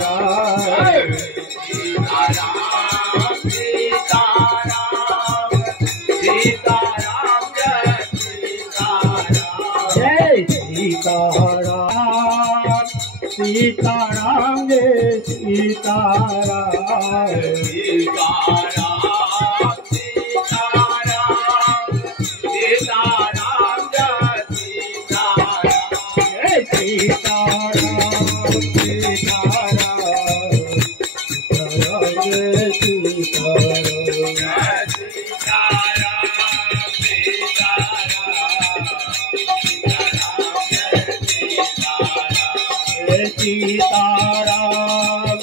सीताराम जय सीताराम सीताराम सीताराम सीताराम जय सीताराम जय सीताराम सीताराम सीताराम जय सीताराम सीताराम सीताराम जय सीताराम सीताराम सीताराम जय सीताराम सीताराम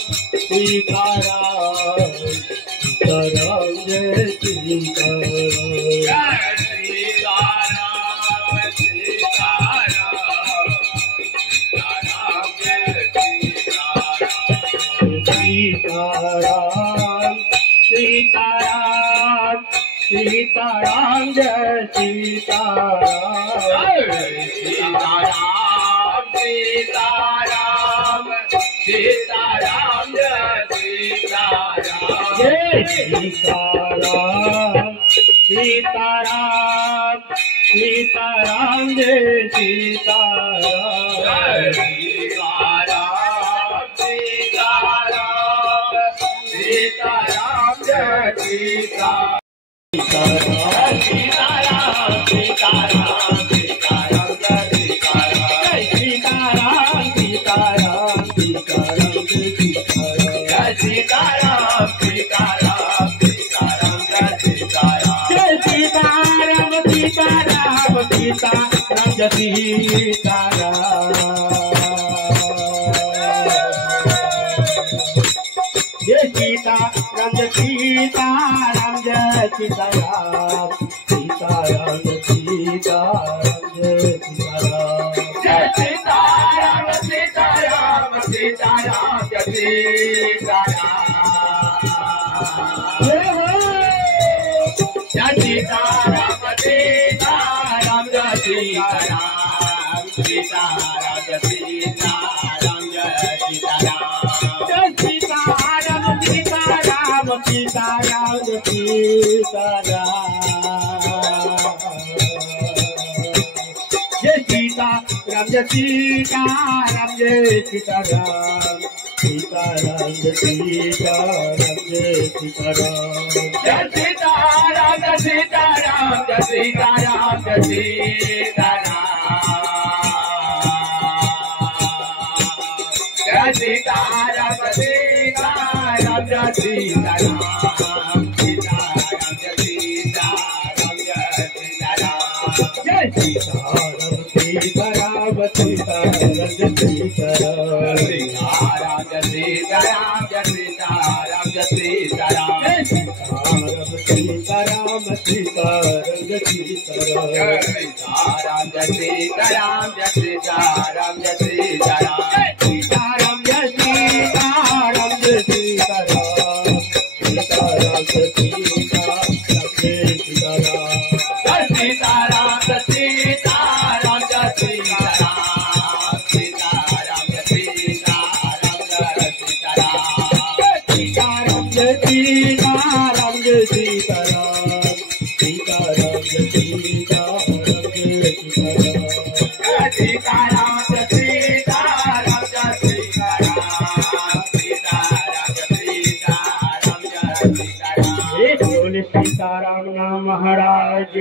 सीताराम सीताराम जय सीताराम सीताराम सीताराम जय सीताराम सीताराम सीताराम सीताराम जय सीताराम सीताराम सीताराम सीताराम जय सीताराम सीताराम सीताराम जय सीताराम सीताराम सीताराम जय सीताराम जय सीताराम सीताराम सीताराम जय सीताराम जय सीताराम जय सीताराम जय सीताराम सीताराम जय सीताराम जय सीताराम जय सीताराम सीताराम सीताराम जय सीताराम जय सीताराम सीताराम जय सीताराम सीताराम जय सीताराम जय सीताराम जय सीताराम सीताराम सीताराम जय सीताराम जय सीताराम जय सीताराम जय सीताराम सीताराम जय सीताराम जय सीताराम जय सीताराम जय सीताराम जय सीताराम जय सीताराम जय सीताराम सीताराम जय सीताराम सीताराम जय सीताराम जय सीताराम जय सीताराम सीताराम सीताराम जय सीताराम सीताराम जय सीताराम जय सीताराम जय सीताराम जय सीताराम सीताराम सीताराम जय सीताराम जय सीताराम जय सीताराम जय सीताराम जय सीताराम सीताराम जय सीताराम जय सीताराम सीताराम जय सीताराम जय सीताराम जय सीताराम जय सीताराम जय सीताराम सीताराम जय सीताराम जय सीताराम सीताराम जय सीताराम जय सीताराम सीताराम जय सीताराम जय सीताराम जय सीताराम जय सीताराम जय सीताराम सीताराम जय सीताराम जय सीताराम बोले सीताराम नाम महाराज।